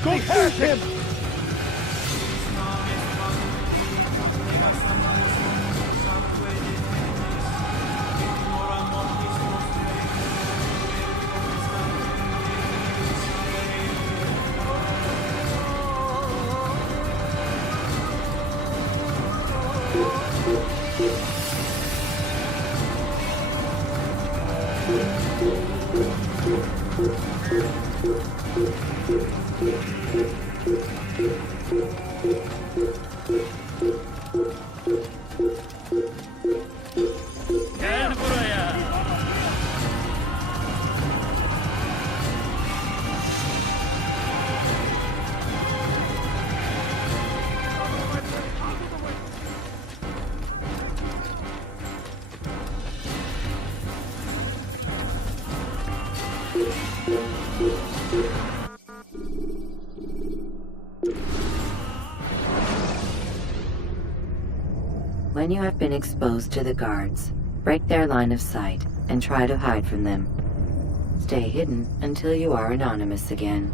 Go shoot him! When you have been exposed to the guards, break their line of sight and try to hide from them. Stay hidden until you are anonymous again.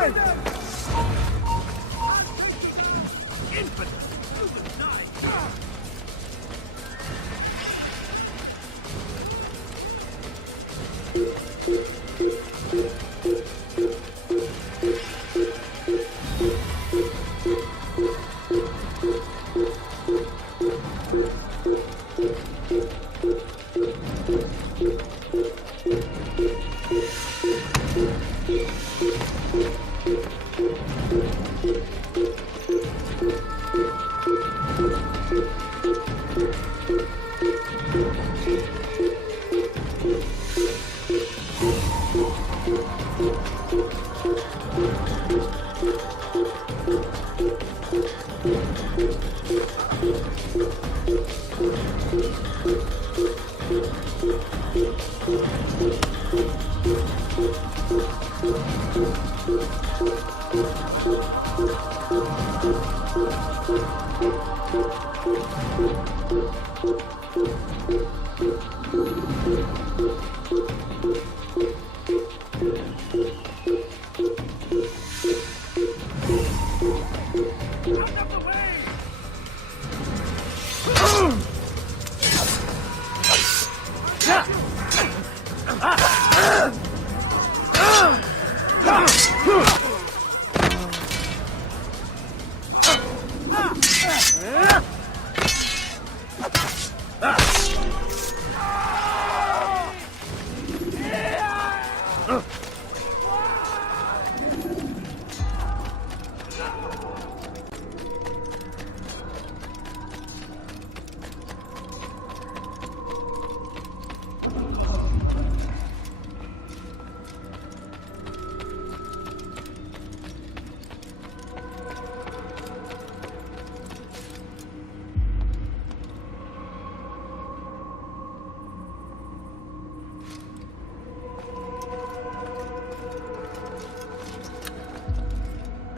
Behind!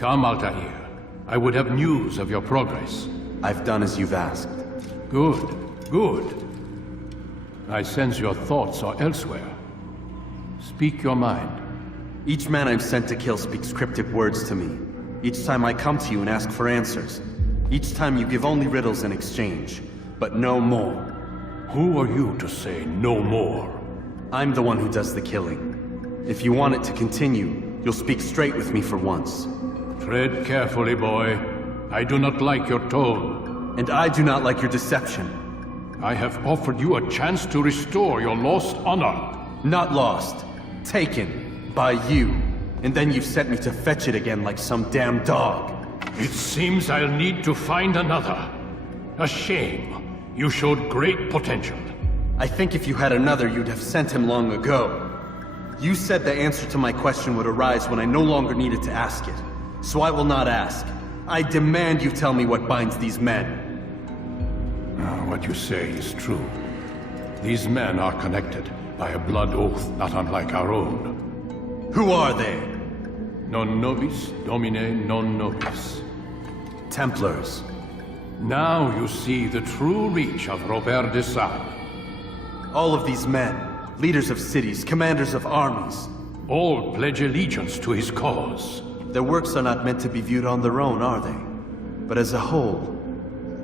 Come, Altair. I would have news of your progress. I've done as you've asked. Good, good. I sense your thoughts are elsewhere. Speak your mind. Each man I'm sent to kill speaks cryptic words to me. Each time I come to you and ask for answers. Each time you give only riddles in exchange, but no more. Who are you to say no more? I'm the one who does the killing. If you want it to continue, you'll speak straight with me for once. Tread carefully, boy. I do not like your tone. And I do not like your deception. I have offered you a chance to restore your lost honor. Not lost. Taken. By you. And then you've sent me to fetch it again like some damn dog. It seems I'll need to find another. A shame. You showed great potential. I think if you had another, you'd have sent him long ago. You said the answer to my question would arise when I no longer needed to ask it. So I will not ask. I demand you tell me what binds these men. What you say is true. These men are connected by a blood oath not unlike our own. Who are they? Non nobis, domine non nobis. Templars. Now you see the true reach of Robert de Sade. All of these men, leaders of cities, commanders of armies. All pledge allegiance to his cause. Their works are not meant to be viewed on their own, are they? But as a whole,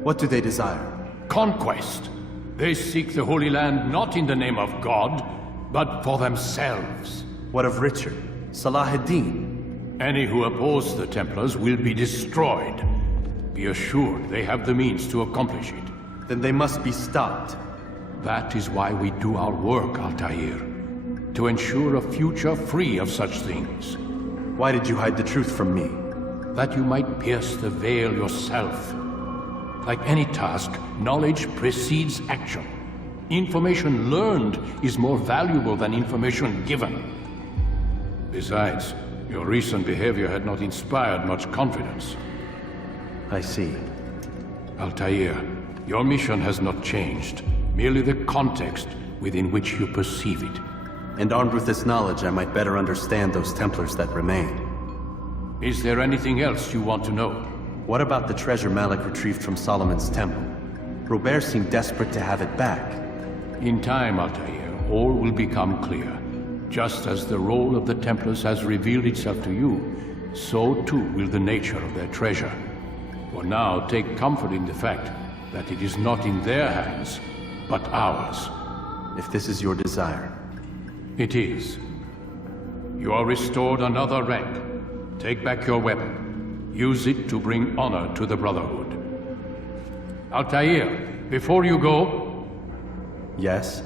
what do they desire? Conquest. They seek the Holy Land not in the name of God, but for themselves. What of Richard? Salah ad-Din? Any who oppose the Templars will be destroyed. Be assured they have the means to accomplish it. Then they must be stopped. That is why we do our work, Altair. To ensure a future free of such things. Why did you hide the truth from me? That you might pierce the veil yourself. Like any task, knowledge precedes action. Information learned is more valuable than information given. Besides, your recent behavior had not inspired much confidence. I see. Altair, your mission has not changed. Merely the context within which you perceive it. And armed with this knowledge, I might better understand those Templars that remain. Is there anything else you want to know? What about the treasure Malik retrieved from Solomon's temple? Robert seemed desperate to have it back. In time, Altair, all will become clear. Just as the role of the Templars has revealed itself to you, so too will the nature of their treasure. For now, take comfort in the fact that it is not in their hands, but ours. If this is your desire. It is. You are restored another rank. Take back your weapon. Use it to bring honor to the Brotherhood. Altair, before you go... Yes?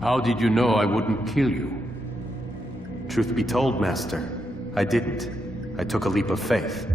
How did you know I wouldn't kill you? Truth be told, Master, I didn't. I took a leap of faith.